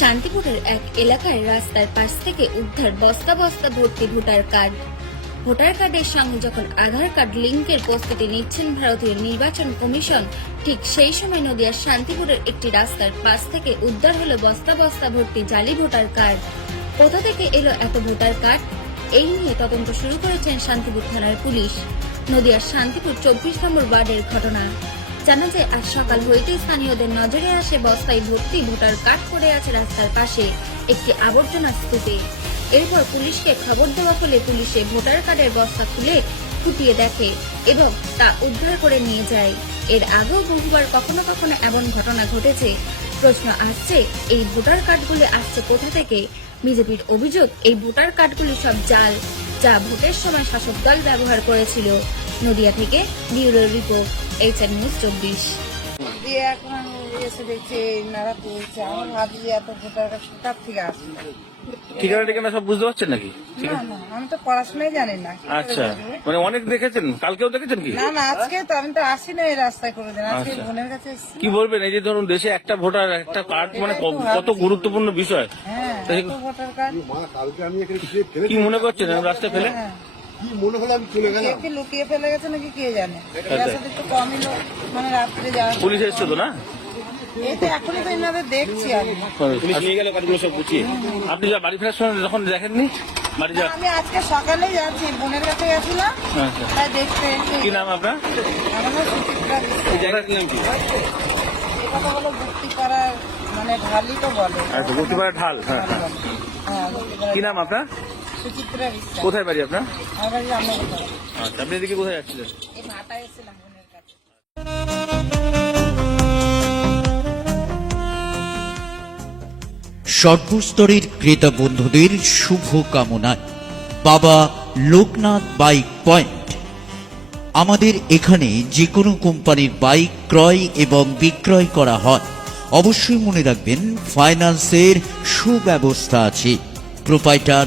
শান্তিপুরের এক এলাকায় রাস্তার পাশ থেকে উদ্ধার বস্তা বস্তা ভর্তি ভোটার কার্ড। ভোটার কার্ডের সঙ্গে যখন আধার কার্ড লিঙ্কের প্রস্তুতি নিচ্ছেন ভারতীয় নির্বাচন কমিশন, ঠিক সেই সময় নদিয়ার শান্তিপুরের একটি রাস্তার পাশ থেকে উদ্ধার হলো বস্তা বস্তা ভর্তি জালি ভোটার কার্ড। কোথা থেকে এলো এত ভোটার কার্ড? এই নিয়ে তদন্ত শুরু করেছেন শান্তিপুর থানার পুলিশ। নদিয়ার শান্তিপুর চব্বিশ নম্বর ওয়ার্ডের ঘটনা। জানা যায়, আজ সকাল হইতেই স্থানীয়দের নজরে আসে বস্তায় ভর্তি ভোটার কার্ড পড়ে আছে রাস্তার পাশে, একটি আবর্জনা স্তূপে। এরপর পুলিশকে খবর দেওয়া হলে পুলিশে ভোটার কার্ডের বস্তা খুলে খুঁটিয়ে দেখে এবং তা উদ্ধার করে নিয়ে যায়। এর আগেও বহুবার কখনো কখনো এমন ঘটনা ঘটেছে। প্রশ্ন আসছে, এই ভোটার কার্ডগুলি আসছে কোথা থেকে? বিজেপির অভিযোগ, এই ভোটার কার্ডগুলি সব জাল, যা ভোটের সময় শাসক দল ব্যবহার করেছিল। নদিয়া থেকে ব্যুরো রিপোর্ট। নিউজ চব্বিশ। দিয়ে এখন আমি এসে দেখছি এনারা তুলছে। আমি ভাবছি এত ভোটার কোথার থেকে আসলো ঠিকানা ঠিকানা সব বুঝতে পারছেন নাকি? না না আমি তো পড়াশোনাই জানি না। কি আচ্ছা মানে অনেক দেখেছেন কালকেও দেখেছেন কি? না না আজকে তো আমি তো আসি না এই রাস্তায় আজকে আচ্ছা। বোনের কাছে কি বলবেন এই যে ধরুন দেশে একটা ভোটার একটা কার্ড মানে কত গুরুত্বপূর্ণ বিষয়। হ্যাঁ ভোটার কার্ড। মা কালকে আমি এখানে ফিরে ফেলে কি মনে করছেন রাস্তায় ফেলে? হ্যাঁ। কি মনে হলো আমি চলে গেলাম? কি লুকিয়ে ফেলে গেছে নাকি কে জানে। এই রাস্তাতে একটু কমই লোক মানে রাত্রে যাওয়া পুলিশ এসছে তো না? এই তো এখনই তো এনাদের দেখছি আমি। পুলিশ নিয়ে গেল কার্ডগুলো সব গুছিয়ে। আপনি যা বাড়ি ফেরার সময় যখন দেখেননি বাড়ি যা আমি আজকে সকালেই যাচ্ছি বোনের কাছে গেছিলাম। আচ্ছা। তাই দেখতে এসে কি নাম আপনার? আমার নাম সুচিত্রা জায়গার নাম কি? এই কথাগুলো ভর্তি মানে ঢালি তো বলে। আচ্ছা ঢাল হ্যাঁ হ্যাঁ। হ্যাঁ কি নাম আপনার? কোথায় বাড়ি আপনার? আচ্ছা আপনি এদিকে কোথায় যাচ্ছিলেন? সর্বস্তরের ক্রেতা বন্ধুদের শুভ কামনায় বাবা লোকনাথ বাইক পয়েন্ট। আমাদের এখানে যে কোনো কোম্পানির বাইক ক্রয় এবং বিক্রয় করা হয়। অবশ্যই মনে রাখবেন ফাইন্যান্সের সুব্যবস্থা আছে। প্রোপাইটার